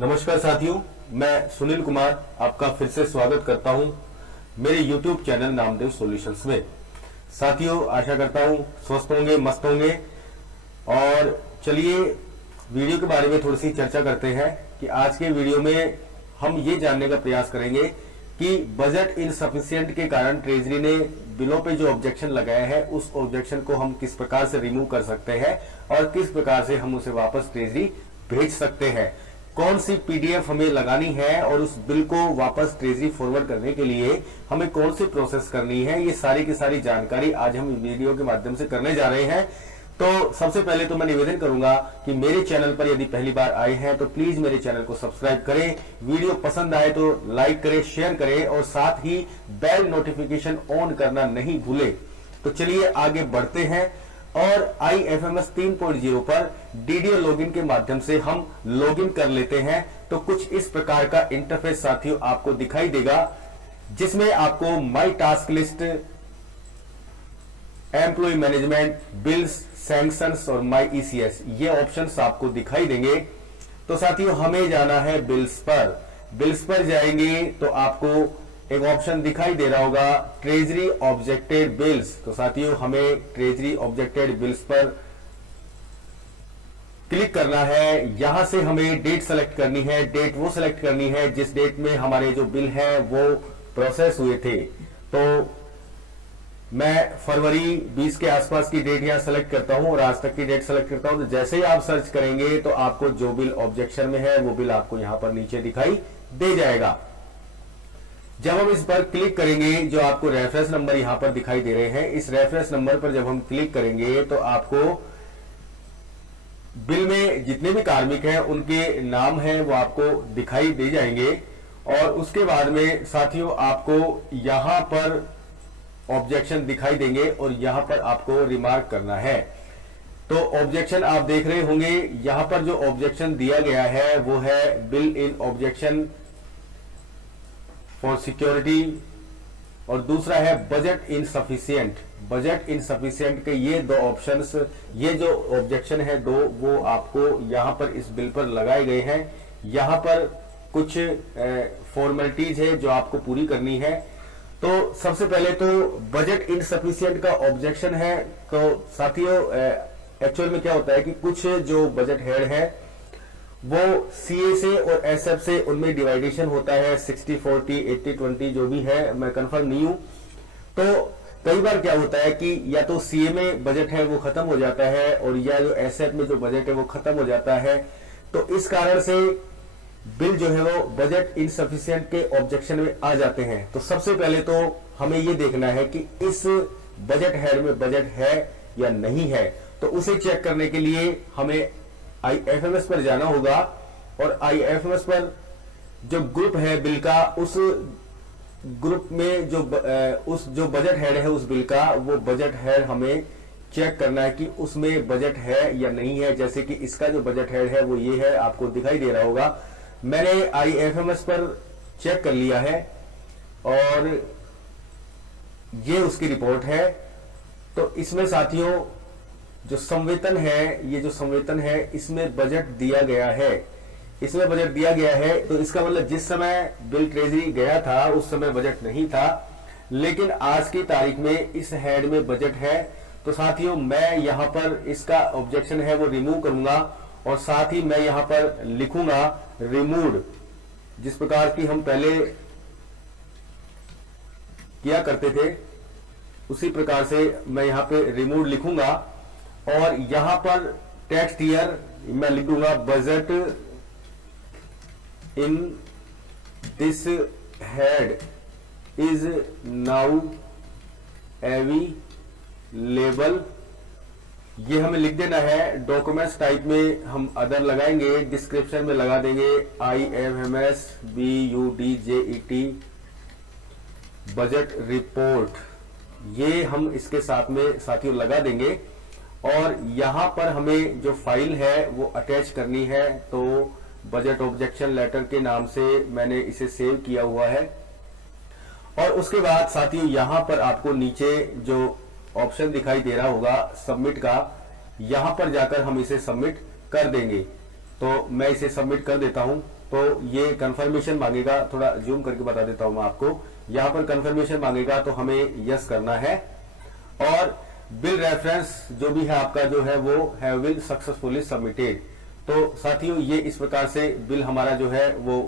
नमस्कार साथियों, मैं सुनील कुमार आपका फिर से स्वागत करता हूं मेरे YouTube चैनल नामदेव सॉल्यूशंस में। साथियों, आशा करता हूं स्वस्थ होंगे, मस्त होंगे। और चलिए वीडियो के बारे में थोड़ी सी चर्चा करते हैं कि आज के वीडियो में हम ये जानने का प्रयास करेंगे कि बजट इनसफिशिएंट के कारण ट्रेजरी ने बिलों पे जो ऑब्जेक्शन लगाया है उस ऑब्जेक्शन को हम किस प्रकार से रिमूव कर सकते हैं और किस प्रकार से हम उसे वापस ट्रेजरी भेज सकते हैं। कौन सी पीडीएफ हमें लगानी है और उस बिल को वापस ट्रेजरी फॉरवर्ड करने के लिए हमें कौन सी प्रोसेस करनी है, ये सारी की सारी जानकारी आज हम वीडियो के माध्यम से करने जा रहे हैं। तो सबसे पहले तो मैं निवेदन करूंगा कि मेरे चैनल पर यदि पहली बार आए हैं तो प्लीज मेरे चैनल को सब्सक्राइब करें, वीडियो पसंद आए तो लाइक करें, शेयर करें और साथ ही बेल नोटिफिकेशन ऑन करना नहीं भूलें। तो चलिए आगे बढ़ते हैं और IFMS 3.0 पर डीडीओ लॉगिन के माध्यम से हम लॉगिन कर लेते हैं। तो कुछ इस प्रकार का इंटरफेस साथियों आपको दिखाई देगा, जिसमें आपको my task list, employ management, bills, sanctions और माई ECS ये ऑप्शंस आपको दिखाई देंगे। तो साथियों हमें जाना है बिल्स पर। बिल्स पर जाएंगे तो आपको एक ऑप्शन दिखाई दे रहा होगा, ट्रेजरी ऑब्जेक्टेड बिल्स। तो साथियों हमें ट्रेजरी ऑब्जेक्टेड बिल्स पर क्लिक करना है। यहां से हमें डेट सेलेक्ट करनी है। डेट वो सेलेक्ट करनी है जिस डेट में हमारे जो बिल है वो प्रोसेस हुए थे। तो मैं फरवरी 20 के आसपास की डेट यहां सेलेक्ट करता हूं और आज तक की डेट सेलेक्ट करता हूं। तो जैसे ही आप सर्च करेंगे तो आपको जो बिल ऑब्जेक्शन में है वो बिल आपको यहां पर नीचे दिखाई दे जाएगा। जब हम इस पर क्लिक करेंगे, जो आपको रेफरेंस नंबर यहां पर दिखाई दे रहे हैं, इस रेफरेंस नंबर पर जब हम क्लिक करेंगे तो आपको बिल में जितने भी कार्मिक हैं उनके नाम हैं वो आपको दिखाई दे जाएंगे। और उसके बाद में साथियों आपको यहां पर ऑब्जेक्शन दिखाई देंगे और यहां पर आपको रिमार्क करना है। तो ऑब्जेक्शन आप देख रहे होंगे, यहां पर जो ऑब्जेक्शन दिया गया है वो है bill in objection for security और दूसरा है बजट इनसफिशिएंट। बजट इनसफिशिएंट के ये दो ऑप्शंस, ये जो ऑब्जेक्शन है दो, वो आपको यहां पर इस बिल पर लगाए गए हैं। यहां पर कुछ फॉर्मेलिटीज है जो आपको पूरी करनी है। तो सबसे पहले तो बजट इनसफिशिएंट का ऑब्जेक्शन है। तो साथियों एक्चुअल में क्या होता है कि कुछ जो बजट हेड है वो CA से और SF से उनमें डिवाइडेशन होता है 60-40, 80-20 जो भी है, मैं कंफर्म नहीं हूं। तो कई बार क्या होता है कि या तो CA में बजट है वो खत्म हो जाता है और या जो SF में जो बजट है वो खत्म हो जाता है। तो इस कारण से बिल जो है वो बजट इनसफिशिएंट के ऑब्जेक्शन में आ जाते हैं। तो सबसे पहले तो हमें ये देखना है कि इस बजट हेड में बजट है या नहीं है। तो उसे चेक करने के लिए हमें IFMS पर जाना होगा और IFMS पर जो ग्रुप है बिल का, उस ग्रुप में जो बजट हेड है उस बिल का, वो बजट हेड हमें चेक करना है कि उसमें बजट है या नहीं है। जैसे कि इसका जो बजट हेड है वो ये है, आपको दिखाई दे रहा होगा। मैंने IFMS पर चेक कर लिया है और ये उसकी रिपोर्ट है। तो इसमें साथियों जो संवेतन है, ये जो संवेतन है इसमें बजट दिया गया है। इसमें बजट दिया गया है तो इसका मतलब जिस समय बिल ट्रेजरी गया था उस समय बजट नहीं था, लेकिन आज की तारीख में इस हेड में बजट है। तो साथियों मैं यहां पर इसका ऑब्जेक्शन है वो रिमूव करूंगा और साथ ही मैं यहां पर लिखूंगा रिमूव्ड, जिस प्रकार की हम पहले किया करते थे उसी प्रकार से मैं यहां पे रिमूव लिखूंगा। और यहां पर टेक्स्ट ईयर मैं लिखूंगा budget in this head is now available, ये हमें लिख देना है। डॉक्यूमेंट्स टाइप में हम अदर लगाएंगे, डिस्क्रिप्शन में लगा देंगे IFMS BUDJET बजट रिपोर्ट, ये हम इसके साथ में साथियों लगा देंगे। और यहां पर हमें जो फाइल है वो अटैच करनी है। तो बजट ऑब्जेक्शन लेटर के नाम से मैंने इसे सेव किया हुआ है। और उसके बाद साथियों यहां पर आपको नीचे जो ऑप्शन दिखाई दे रहा होगा सबमिट का, यहां पर जाकर हम इसे सबमिट कर देंगे। तो मैं इसे सबमिट कर देता हूं। तो ये कंफर्मेशन मांगेगा, थोड़ा जूम करके बता देता हूं मैं आपको। यहां पर कंफर्मेशन मांगेगा तो हमें यस करना है। और बिल रेफरेंस जो भी है आपका जो है वो हैव बीन सक्सेसफुली सबमिटेड। तो साथियों ये इस प्रकार से बिल हमारा जो है वो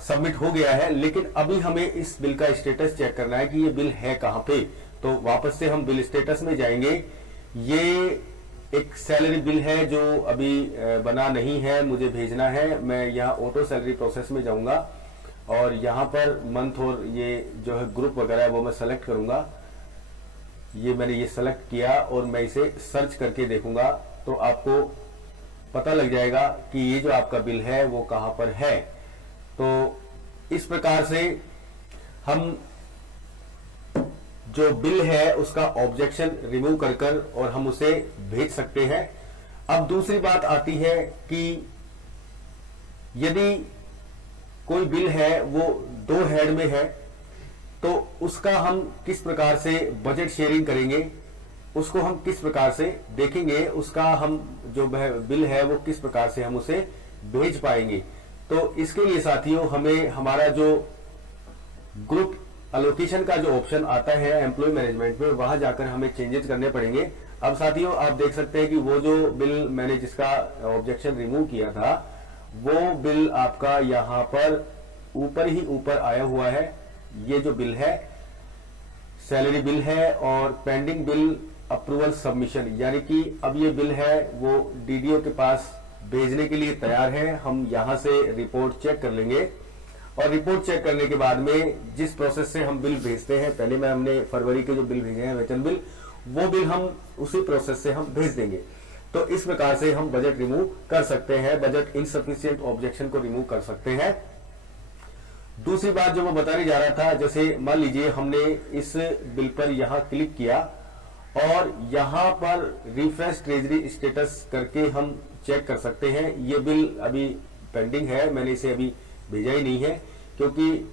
सबमिट हो गया है। लेकिन अभी हमें इस बिल का स्टेटस चेक करना है कि ये बिल है कहां पे। तो वापस से हम बिल स्टेटस में जाएंगे। ये एक सैलरी बिल है जो अभी बना नहीं है, मुझे भेजना है। मैं यहाँ ऑटो सैलरी प्रोसेस में जाऊंगा और यहाँ पर मंथ और ये जो है ग्रुप वगैरह है वो मैं सेलेक्ट करूंगा। ये मैंने ये सेलेक्ट किया और मैं इसे सर्च करके देखूंगा तो आपको पता लग जाएगा कि ये जो आपका बिल है वो कहां पर है। तो इस प्रकार से हम जो बिल है उसका ऑब्जेक्शन रिमूव कर कर और हम उसे भेज सकते हैं। अब दूसरी बात आती है कि यदि कोई बिल है वो 2 हेड में है तो उसका हम किस प्रकार से बजट शेयरिंग करेंगे, उसको हम किस प्रकार से देखेंगे, उसका हम जो बिल है वो किस प्रकार से हम उसे भेज पाएंगे। तो इसके लिए साथियों हमें हमारा जो ग्रुप एलोकेशन का जो ऑप्शन आता है एम्प्लॉय मैनेजमेंट में, वहां जाकर हमें चेंजेस करने पड़ेंगे। अब साथियों आप देख सकते हैं कि वो जो बिल मैंने जिसका ऑब्जेक्शन रिमूव किया था वो बिल आपका यहां पर ऊपर ही ऊपर आया हुआ है। ये जो बिल है सैलरी बिल है और पेंडिंग बिल अप्रूवल सबमिशन, यानी कि अब ये बिल है वो डीडीओ के पास भेजने के लिए तैयार है। हम यहां से रिपोर्ट चेक कर लेंगे और रिपोर्ट चेक करने के बाद में जिस प्रोसेस से हम बिल भेजते हैं, पहले में हमने फरवरी के जो बिल भेजे हैं वेतन बिल, वो बिल हम उसी प्रोसेस से हम भेज देंगे। तो इस प्रकार से हम बजट रिमूव कर सकते हैं, बजट इनसफिशिएंट ऑब्जेक्शन को रिमूव कर सकते हैं। दूसरी बात जो मैं बताने जा रहा था, जैसे मान लीजिए हमने इस बिल पर यहां क्लिक किया और यहां पर रिफ्रेश ट्रेजरी स्टेटस करके हम चेक कर सकते हैं। ये बिल अभी पेंडिंग है, मैंने इसे अभी भेजा ही नहीं है क्योंकि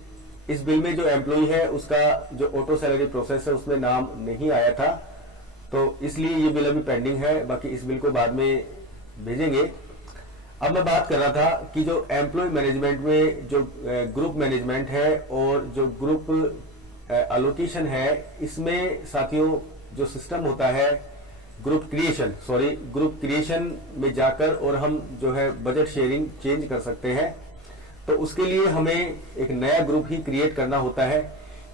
इस बिल में जो एम्प्लॉय है उसका जो ऑटो सैलरी प्रोसेस है उसमें नाम नहीं आया था, तो इसलिए ये बिल अभी पेंडिंग है। बाकी इस बिल को बाद में भेजेंगे। अब मैं बात कर रहा था कि जो एम्प्लॉय मैनेजमेंट में जो ग्रुप मैनेजमेंट है और जो ग्रुप एलोकेशन है, इसमें साथियों जो सिस्टम होता है ग्रुप क्रिएशन में जाकर और हम जो है बजट शेयरिंग चेंज कर सकते हैं। तो उसके लिए हमें एक नया ग्रुप ही क्रिएट करना होता है।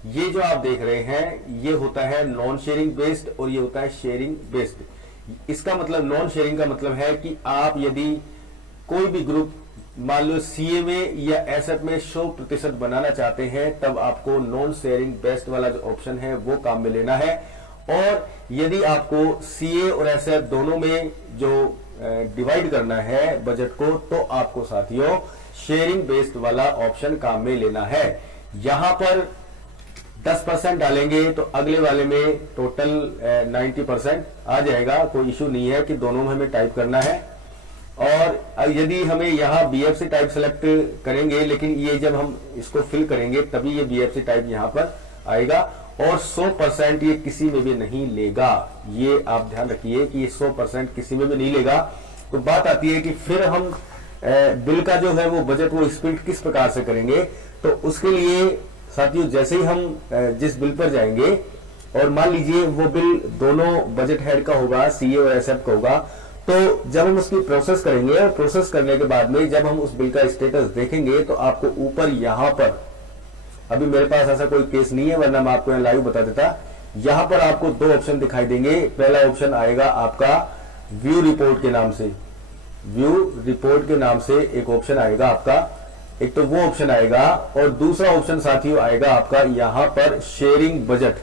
ये जो आप देख रहे हैं ये होता है नॉन शेयरिंग बेस्ड और ये होता है शेयरिंग बेस्ड। इसका मतलब नॉन शेयरिंग का मतलब है कि आप यदि कोई भी ग्रुप मान लो सीए में या एसएफ में 100% बनाना चाहते हैं तब आपको नॉन शेयरिंग बेस्ड वाला जो ऑप्शन है वो काम में लेना है। और यदि आपको सीए और एसएफ दोनों में जो डिवाइड करना है बजट को तो आपको साथियों शेयरिंग बेस्ड वाला ऑप्शन काम में लेना है। यहां पर 10% डालेंगे तो अगले वाले में टोटल 90% आ जाएगा। कोई इशू नहीं है कि दोनों में हमें टाइप करना है। और यदि हमें यहाँ बीएफसी टाइप सेलेक्ट करेंगे, लेकिन ये जब हम इसको फिल करेंगे तभी ये बीएफसी टाइप यहाँ पर आएगा और 100% ये किसी में भी नहीं लेगा। ये आप ध्यान रखिए कि ये 100% किसी में भी नहीं लेगा। तो बात आती है कि फिर हम बिल का जो है वो बजट वो स्प्लिट किस प्रकार से करेंगे। तो उसके लिए साथियों जैसे ही हम जिस बिल पर जाएंगे और मान लीजिए वो बिल दोनों बजट हेड का होगा, सीए और एसएफ का होगा, तो जब हम उसकी प्रोसेस करेंगे और प्रोसेस करने के बाद में जब हम उस बिल का स्टेटस देखेंगे तो आपको ऊपर यहां पर, अभी मेरे पास ऐसा कोई केस नहीं है वरना मैं आपको यहाँ लाइव बता देता, यहां पर आपको 2 ऑप्शन दिखाई देंगे। पहला ऑप्शन आएगा आपका व्यू रिपोर्ट के नाम से, व्यू रिपोर्ट के नाम से एक ऑप्शन आएगा आपका, एक तो वो ऑप्शन आएगा और दूसरा ऑप्शन साथियों आएगा आपका यहां पर शेयरिंग बजट।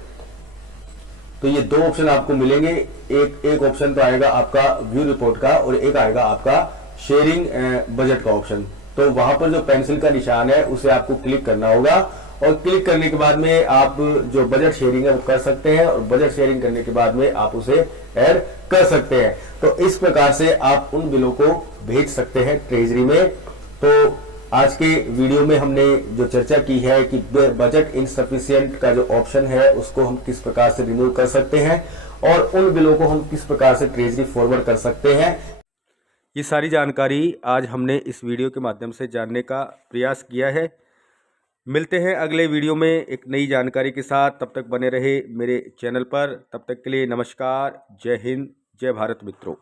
तो ये 2 ऑप्शन आपको मिलेंगे। एक ऑप्शन तो आएगा आपका व्यू रिपोर्ट का और एक आएगा आपका शेयरिंग बजट का ऑप्शन। तो वहां पर जो पेंसिल का निशान है उसे आपको क्लिक करना होगा और क्लिक करने के बाद में आप जो बजट शेयरिंग है वो कर सकते हैं और बजट शेयरिंग करने के बाद में आप उसे ऐड कर सकते हैं। तो इस प्रकार से आप उन बिलों को भेज सकते हैं ट्रेजरी में। तो आज के वीडियो में हमने जो चर्चा की है कि बजट इनसफिशिएंट का जो ऑप्शन है उसको हम किस प्रकार से रिमूव कर सकते हैं और उन बिलों को हम किस प्रकार से ट्रेजरी फॉरवर्ड कर सकते हैं। ये सारी जानकारी आज हमने इस वीडियो के माध्यम से जानने का प्रयास किया है। मिलते हैं अगले वीडियो में एक नई जानकारी के साथ। तब तक बने रहे मेरे चैनल पर। तब तक के लिए नमस्कार। जय हिंद, जय भारत मित्रों।